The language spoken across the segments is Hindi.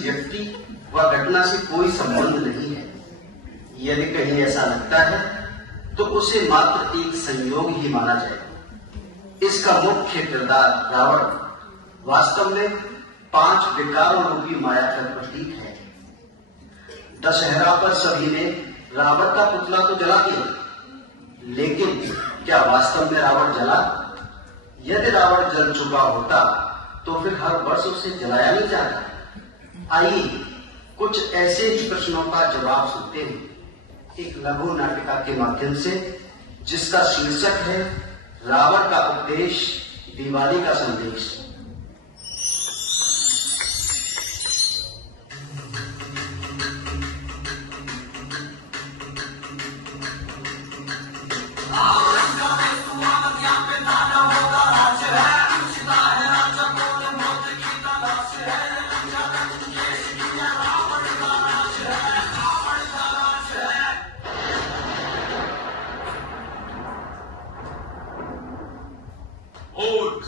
व्यक्ति व घटना से कोई संबंध नहीं है। यदि कहीं ऐसा लगता है तो उसे मात्र एक संयोग ही माना जाए। इसका मुख्य किरदार रावण वास्तव में 5 विकारों रूपी माया का प्रतीक है। दशहरा पर सभी ने रावण का पुतला तो जला दिया, लेकिन क्या वास्तव में रावण जला? यदि रावण जल चुका होता तो फिर हर वर्ष उसे जलाया नहीं जाता। आइए कुछ ऐसे ही प्रश्नों का जवाब सुनते हैं एक लघु नाटिका के माध्यम से, जिसका शीर्षक है रावण का उपदेश, दिवाली का संदेश।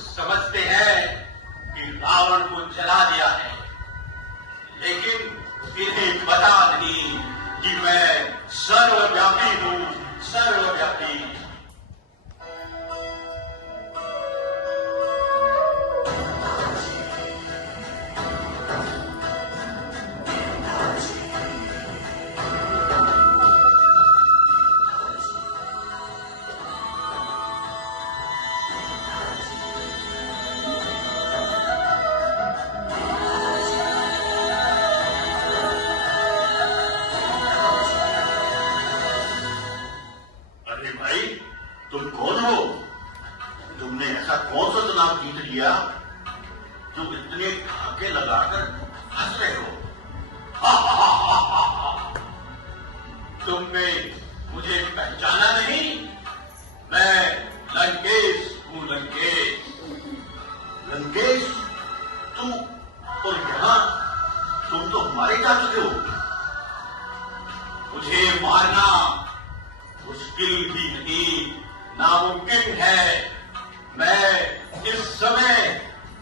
समझते हैं कि रावण को जला दिया है, लेकिन इन्हें पता नहीं कि मैं सर्वव्यापी हूं, सर्वव्यापी। तुम कौन हो? तुमने ऐसा कौन सा चुनाव जीत लिया जो इतने धाके लगाकर हंस रहे हो? तुमने मुझे पहचाना नहीं? मैं लंकेश हूं, लंकेश। लंकेश तुम, और यहां तुम तो मारे जा चुके हो। मुझे मारना मुश्किल भी नहीं, नामुमकिन है। मैं इस समय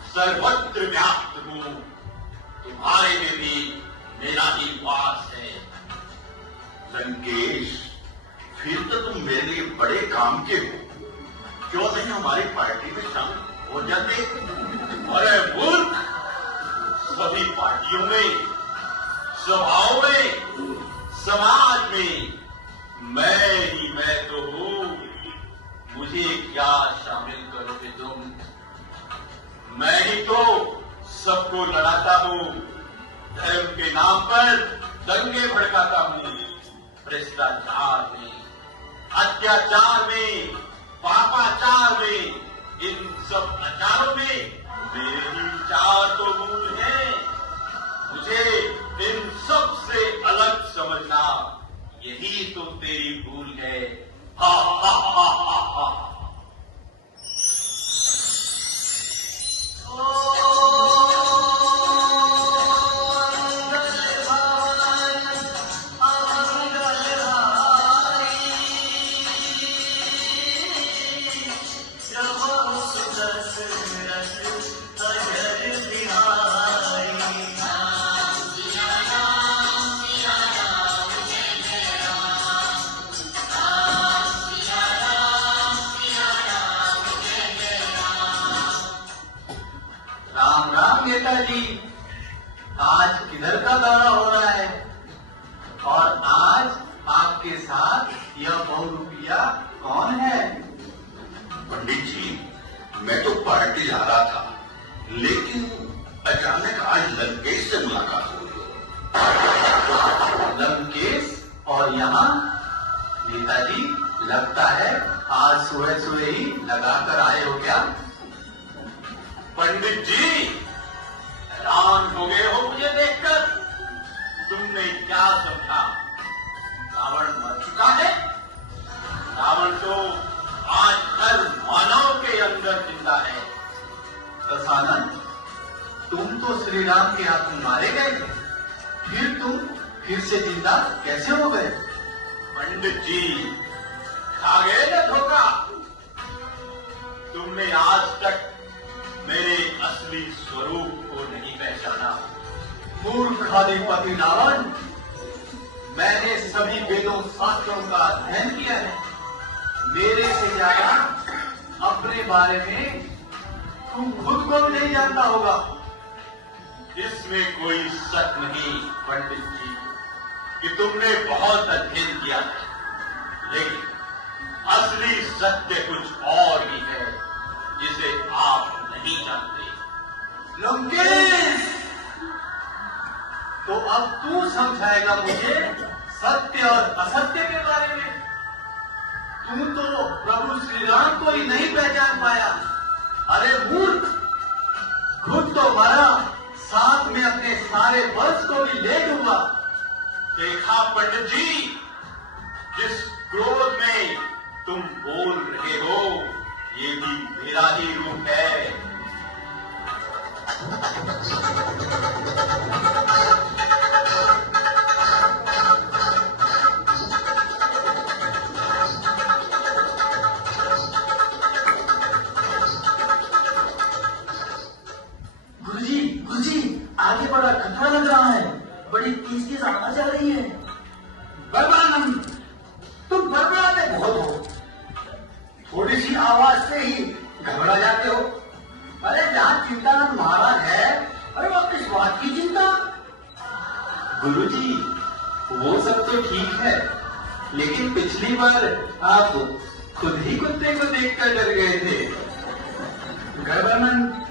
सर्वत्र व्याप्त हूं, तुम्हारे में भी मेरा ही वास है। लंकेश, फिर तो तुम मेरे लिए बड़े काम के हो, क्यों नहीं हमारी पार्टी में शामिल हो जाते? अरे मूर्ख, सभी पार्टियों में, सभाओं में, समाज में मैं ही मैं तो हूं। मुझे क्या शामिल करोगे तुम? मैं ही तो सबको लड़ाता हूं, धर्म के नाम पर दंगे भड़काता हूं, भ्रष्टाचार में, अत्याचार में, पापाचार में, इन सब अचारों में मेरे ही 4 तो मूल हैं। मुझे इन सब से अलग समझना, यही तो तेरी भूल है। हा हा हा हा हा। नेताजी, आज किधर का दौरा हो रहा है? और आज आपके साथ यह बहुरूपिया कौन है? पंडित जी, मैं तो पार्टी जा रहा था, लेकिन अचानक आज लंकेश से मुलाकात हो गई। लंकेश और यहाँ? नेताजी, लगता है आज सुबह सुबह ही लगा कर आए हो क्या? पंडित जी, हैरान हो गए हो मुझे देखकर? तुमने क्या समझा? रावण मर चुका है? रावण तो आज हर मानव के अंदर जिंदा है। दशानन, तुम तो श्री राम के हाथों मारे गए थे, फिर तुम फिर से जिंदा कैसे हो गए? पंडित जी, खा गए ना धोखा? तुमने आज तक मेरे असली स्वरूप को नहीं पहचाना। मूर्खाधिपति रावण, मैंने सभी वेदों शास्त्रों का अध्ययन किया है। मेरे से ज्यादा अपने बारे में तुम खुद को भी नहीं जानता होगा। इसमें कोई शक नहीं पंडित जी कि तुमने बहुत अध्ययन किया है, लेकिन असली सत्य कुछ और भी है जिसे आप नहीं जानते। लंकेश, तो अब तू समझाएगा मुझे सत्य और असत्य के बारे में। तू तो प्रभु श्री राम को ही नहीं पहचान पाया। अरे मूर्ख, खुद तो मरा, साथ में अपने सारे वंश को भी ले डूबा। देखा पंडित जी, जिस क्रोध में तुम बोल रहे हो, ये भी मेरा ही रूप है। गुरुजी, आगे बड़ा खतरा लग रहा है। बड़ी तेज आवाज आ रही है। बर्बानंद, तुम बड़बड़ाते बहुत हो। थोड़ी सी आवाज से ही घबरा जाते हो। अरे जहाँ चिंतानंद महाराज है, अरे वो किस बात की चिंता? गुरुजी, वो सब तो ठीक है, लेकिन पिछली बार आप खुद ही कुत्ते को देखकर डर गए थे। गर्भानंद,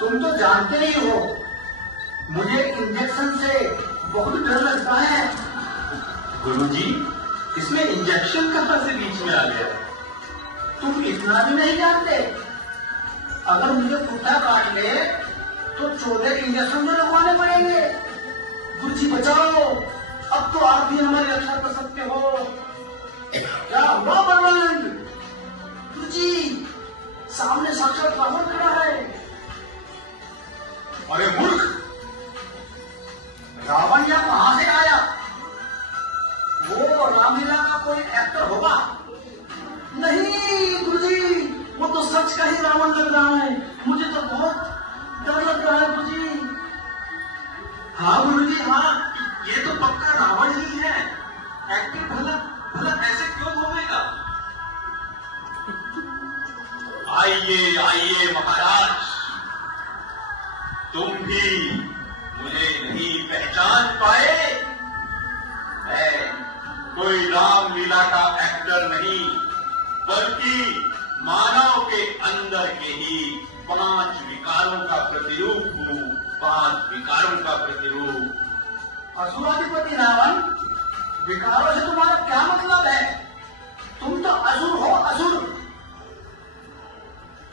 तुम तो जानते ही हो, मुझे इंजेक्शन से बहुत डर लगता है। गुरुजी, इसमें इंजेक्शन कहां से बीच में आ गया? तुम इतना भी नहीं जानते? अगर मुझे कुत्ता काट ले तो 14 इंजेक्शन जो लगवाने पड़ेंगे। गुरुजी बचाओ, अब तो आप भी हमारी रक्षा कर सकते हो। क्या हुआ बलवंत? गुरुजी, सामने साक्षात रावण खड़ा है। अरे मूर्ख, रावण यहाँ कहां से आया? वो रामलीला का कोई एक्टर होगा? नहीं गुरुजी, वो तो सच का ही रावण लग रहा है। मुझे तो बहुत डर लग रहा है गुरुजी। हाँ गुरुजी, हाँ, ये तो पक्का रावण ही है। एक्टर भला भला ऐसे क्यों घूमेगा? आइए आइए महाराज, तुम भी मुझे नहीं पहचान पाए? मैं कोई रामलीला का एक्टर नहीं, बल्कि मानव के अंदर के ही 5 विकारों का प्रतिरूप हूँ। 5 विकारों का प्रतिरूप। असुराधिपति रावण, विकारों से तुम्हारा क्या मतलब है? तुम तो असुर हो, असुर।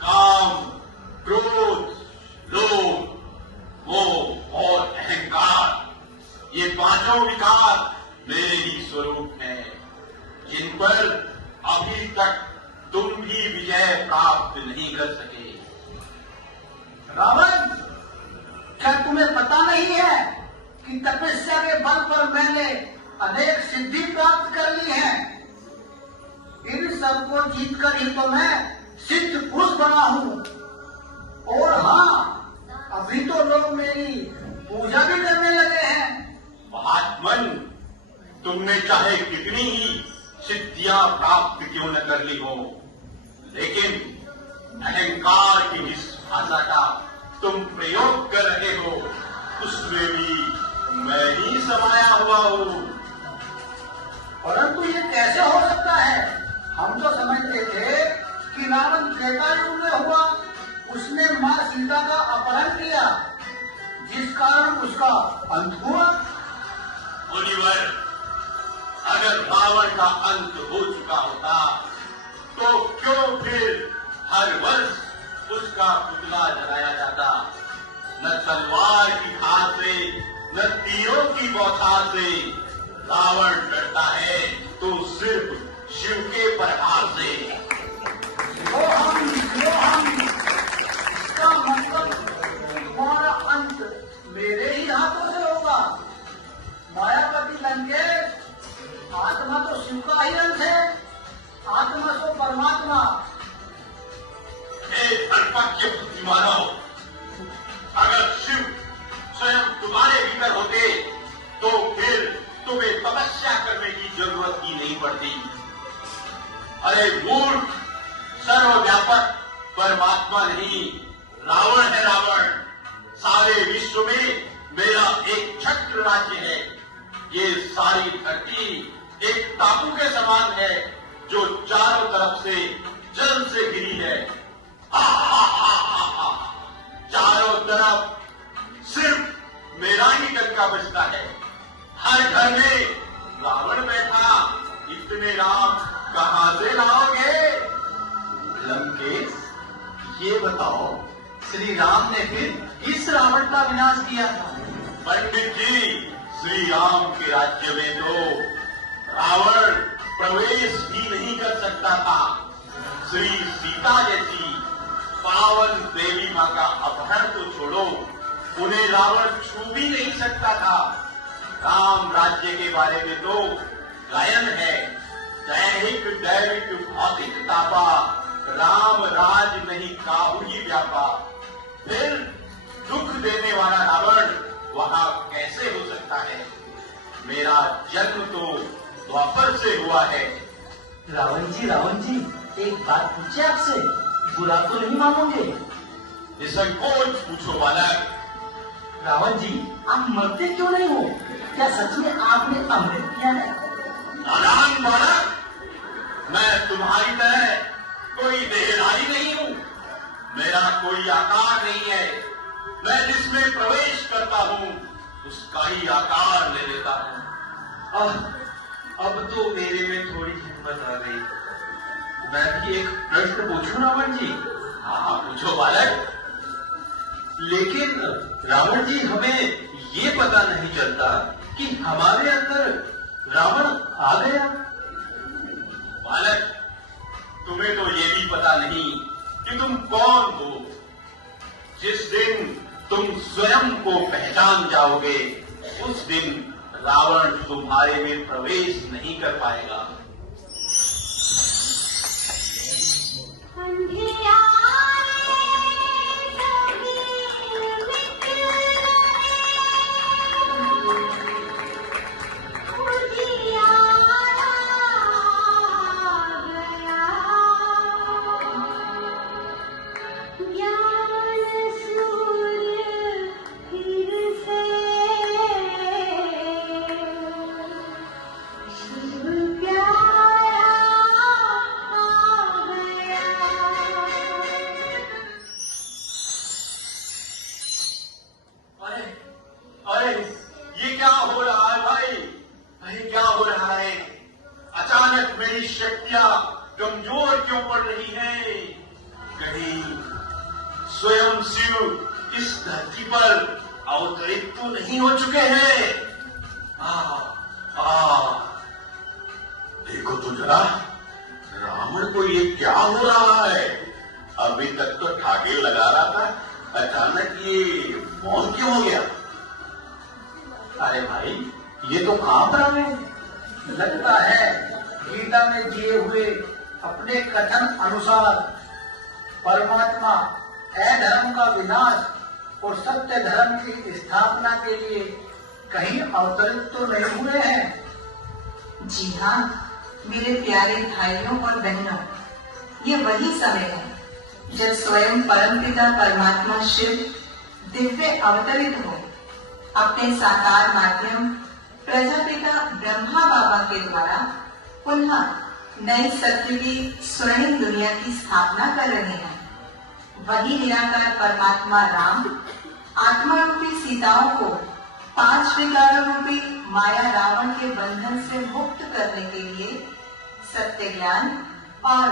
काम, क्रोध, लोभ, मोह और अहंकार, ये 5 विकार मेरे ही स्वरूप हैं, जिन पर अभी तक तुम भी विजय प्राप्त नहीं कर सके। रावण, क्या तुम्हें पता नहीं है कि तपस्या के बल पर मैंने अनेक सिद्धि प्राप्त कर ली है? इन सबको जीतकर ही तो मैं सिद्ध पुरुष बना हूँ। और हाँ, अभी तो लोग मेरी पूजा भी करने लगे हैं। महात्मन, तुमने चाहे कितनी ही सिद्धियां प्राप्त क्यों न कर ली हो, लेकिन अहंकार की जिस भाषा का तुम प्रयोग कर रहे हो, उसमें भी मैं ही समाया हुआ हूँ। परंतु ये कैसे हो सकता है? हम तो समझते थे कि रावण त्रेता युग में हुआ, उसने मां सीता का अपहरण किया, जिस कारण उसका अंत हुआ। मुनिवर, अगर रावण का अंत हो चुका होता तो क्यों फिर हर वर्ष उसका पुतला जलाया जाता? न तलवार की धार से, न तीरों की बौछार से रावण डरता है तो सिर्फ शिव के प्रहार से। इसका मतलब तुम्हारा अंत मेरे ही हाथों से होगा। मायापति लंकेश, आत्मा तो शिव का ही अंश है, आत्मा तो परमात्मा। हे अल्पज्ञ बुद्धिमानव, अगर शिव स्वयं तुम्हारे भीतर होते तो फिर तुम्हें तपस्या करने की जरूरत ही नहीं पड़ती। अरे मूर्ख, सर्वव्यापक परमात्मा नहीं, रावण है रावण। सारे विश्व में मेरा एक छत्र राज्य है। ये सारी धरती एक टापू के समान है जो चारों तरफ से जल से घिरी है। चारों तरफ सिर्फ मेरा ही डंका बजता है। हर घर में रावण बैठा, इतने राम कहां से लाओगे? लंकेश, ये बताओ, श्री राम ने फिर किस रावण का विनाश किया था? पंडित जी, श्री राम के राज्य में तो रावण प्रवेश भी नहीं कर सकता था। श्री सीता जैसी पावन देवी मां का अपहरण तो छोड़ो, उन्हें रावण छू भी नहीं सकता था। राम राज्य के बारे में तो गायन है, दैहिक दैविक भौतिक तापा, राम राज नहीं काहू ही व्यापा। फिर दुख देने वाला रावण वहां कैसे हो सकता है? मेरा जन्म तो द्वापर से हुआ है। रावण जी, एक बात पूछे आपसे, बुरा तो नहीं मानोगे? निसंकोच पूछो बालक। रावण जी, आप मरते क्यों नहीं हो? क्या सच में आपने अमृत किया है? नादान बालक, मैं तुम्हारी तरह कोई देहधारी नहीं हूँ। मेरा कोई आकार नहीं है। मैं जिसमें प्रवेश करता हूँ उसका ही आकार ले लेता हूँ। अब तो मेरे में थोड़ी हिम्मत आ गई। मैं भी एक प्रश्न पूछूं रावण जी? हाँ, पूछो बालक। लेकिन रावण जी, हमें ये पता नहीं चलता कि हमारे अंदर रावण आ गया। बालक, तुम्हें तो ये भी पता नहीं कि तुम कौन हो। जिस दिन तुम स्वयं को पहचान जाओगे, उस दिन रावण तुम्हारे में प्रवेश नहीं कर पाएगा। अरे ये क्या हो रहा है भाई? अरे क्या हो रहा है? अचानक मेरी शक्तियां कमजोर क्यों पड़ रही हैं? कहीं स्वयं शिव इस धरती पर अवतरित तो नहीं हो चुके हैं? देखो तो जरा, रावण को ये क्या हो रहा है? अभी तक तो ठाके लगा रहा था, अचानक ये मौन क्यों हो गया? अरे भाई, ये तो कांप रहा है। लगता है गीता में दिए हुए अपने कथन अनुसार परमात्मा अधर्म का विनाश और सत्य धर्म की स्थापना के लिए कहीं अवतरित तो नहीं हुए हैं? जी हाँ, मेरे प्यारे भाइयों और बहनों, ये वही समय है जब स्वयं परमपिता परमात्मा शिव दिव्य अवतरित हो, अपने साकार माध्यम प्रजापिता ब्रह्मा बाबा के द्वारा पुनः नई सत्य की स्वर्णिम दुनिया की स्थापना कर रहे हैं। वही निराकार परमात्मा राम आत्मा रूपी सीताओं को 5 विकारों रूपी माया रावण के बंधन से मुक्त करने के लिए सत्य ज्ञान और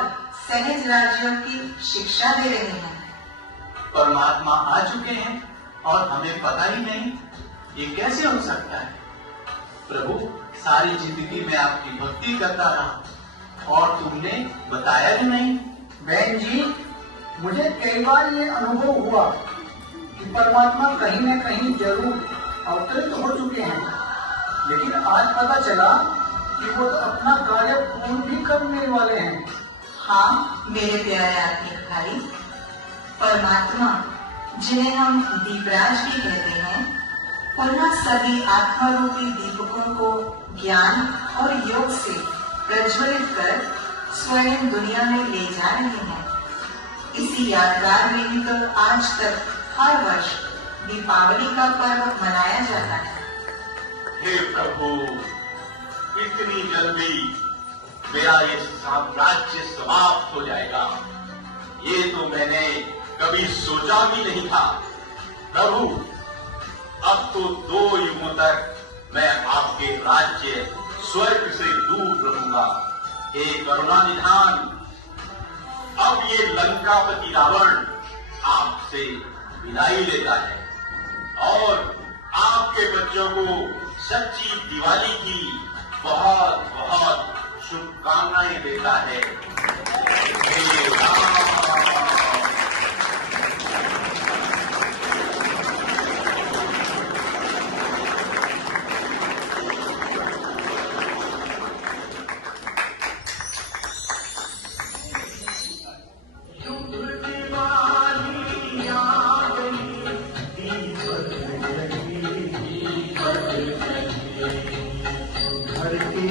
सहज राज्यों की शिक्षा दे रहे हैं। परमात्मा आ चुके हैं और हमें पता ही नहीं, ये कैसे हो सकता है? प्रभु, सारी जिंदगी में आपकी भक्ति करता रहा और तुमने बताया भी नहीं। बहन जी, मुझे कई बार ये अनुभव हुआ कि परमात्मा कहीं न कहीं जरूर अवतरित हो चुके हैं, लेकिन आज पता चला कि वो तो अपना कार्य पूर्ण भी करने वाले हैं। हाँ मेरे प्यारे आत्मिक भाई, परमात्मा जिन्हें हम दीपराज भी कहते हैं, पुनः सभी आत्मारूपी दीपकों को ज्ञान और योग से प्रज्वलित कर स्वयं दुनिया में ले जा रहे हैं। इसी यादगार में ही तो आज तक हर वर्ष दीपावली का पर्व मनाया जाता है। हे प्रभु, इतनी जल्दी मेरा ये साम्राज्य समाप्त हो जाएगा, ये तो मैंने कभी सोचा भी नहीं था। प्रभु, अब तो 2 युगों तक मैं आपके राज्य स्वर्ग से दूर रहूंगा। हे करुणा निधान, अब ये लंकापति रावण आपसे विदाई लेता है और आपके बच्चों को सच्ची दिवाली की बहुत बहुत शुभकामनाएं देता है। हे राम। घर के